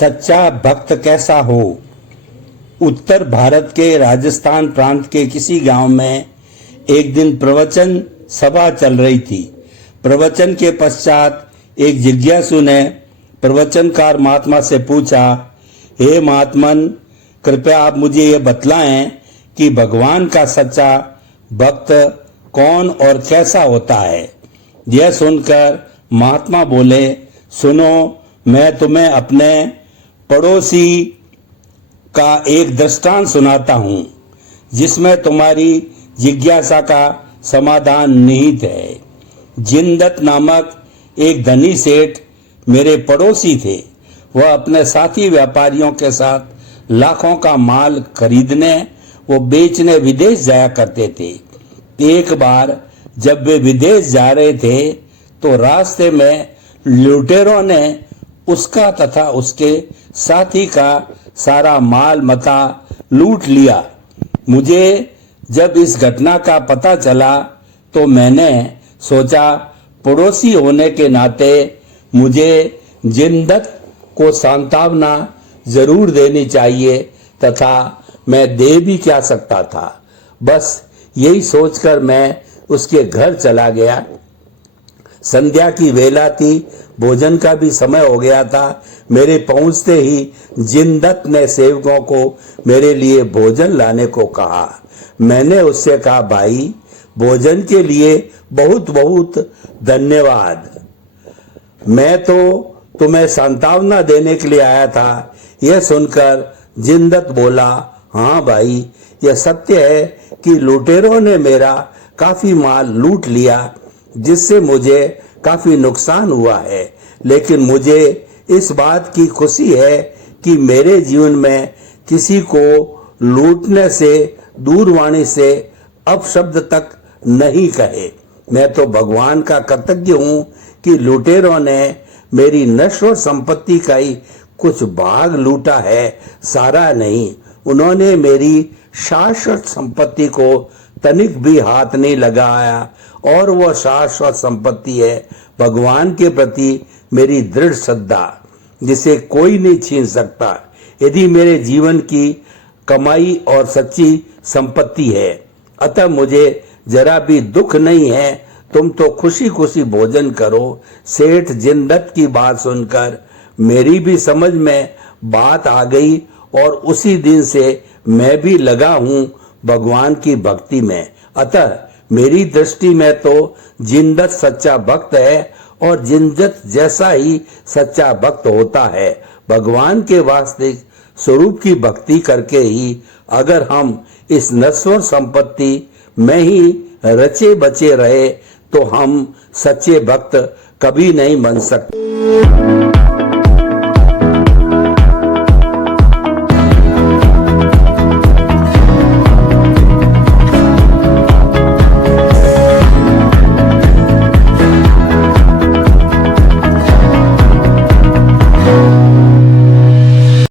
सच्चा भक्त कैसा हो। उत्तर भारत के राजस्थान प्रांत के किसी गांव में एक दिन प्रवचन सभा चल रही थी। प्रवचन के पश्चात एक जिज्ञासु ने प्रवचनकार महात्मा से पूछा, हे महात्मन, कृपया आप मुझे ये बतलाएं कि भगवान का सच्चा भक्त कौन और कैसा होता है। यह सुनकर महात्मा बोले, सुनो, मैं तुम्हें अपने पड़ोसी का एक दृष्टांत सुनाता हूँ जिसमें तुम्हारी जिज्ञासा का समाधान निहित है। जिनदत्त नामक एक धनी सेठ मेरे पड़ोसी थे। वह अपने साथी व्यापारियों के साथ लाखों का माल खरीदने वो बेचने विदेश जाया करते थे। एक बार जब वे विदेश जा रहे थे तो रास्ते में लुटेरों ने उसका तथा उसके साथी का सारा माल मता लूट लिया। मुझे जब इस घटना का पता चला तो मैंने सोचा, पड़ोसी होने के नाते मुझे जिनदत्त को सांत्वना जरूर देनी चाहिए तथा मैं दे भी क्या सकता था। बस यही सोचकर मैं उसके घर चला गया। संध्या की वेला थी, भोजन का भी समय हो गया था। मेरे पहुंचते ही जिनदत्त ने सेवकों को मेरे लिए भोजन लाने को कहा। मैंने उससे कहा, भाई, भोजन के लिए बहुत बहुत धन्यवाद। मैं तो तुम्हें सांत्वना देने के लिए आया था। यह सुनकर जिनदत्त बोला, हाँ भाई, यह सत्य है कि लुटेरों ने मेरा काफी माल लूट लिया, जिससे मुझे काफी नुकसान हुआ है। लेकिन मुझे इस बात की खुशी है कि मेरे जीवन में किसी को लूटने से दूरवाणी से अपशब्द तक नहीं कहे। मैं तो भगवान का कृतज्ञ हूँ कि लुटेरों ने मेरी नश्वर संपत्ति का ही कुछ भाग लूटा है, सारा नहीं। उन्होंने मेरी शाश्वत संपत्ति को तनिक भी हाथ नहीं लगाया और वह शाश्वत संपत्ति है भगवान के प्रति मेरी दृढ़ श्रद्धा, जिसे कोई नहीं छीन सकता। यदि मेरे जीवन की कमाई और सच्ची संपत्ति है, अतः मुझे जरा भी दुख नहीं है। तुम तो खुशी खुशी भोजन करो। सेठ जिनदत्त की बात सुनकर मेरी भी समझ में बात आ गई और उसी दिन से मैं भी लगा हूँ भगवान की भक्ति में। अतः मेरी दृष्टि में तो जिनदत्त सच्चा भक्त है और जिनदत्त जैसा ही सच्चा भक्त होता है। भगवान के वास्तविक स्वरूप की भक्ति करके ही अगर हम इस नश्वर संपत्ति में ही रचे बचे रहे तो हम सच्चे भक्त कभी नहीं बन सकते।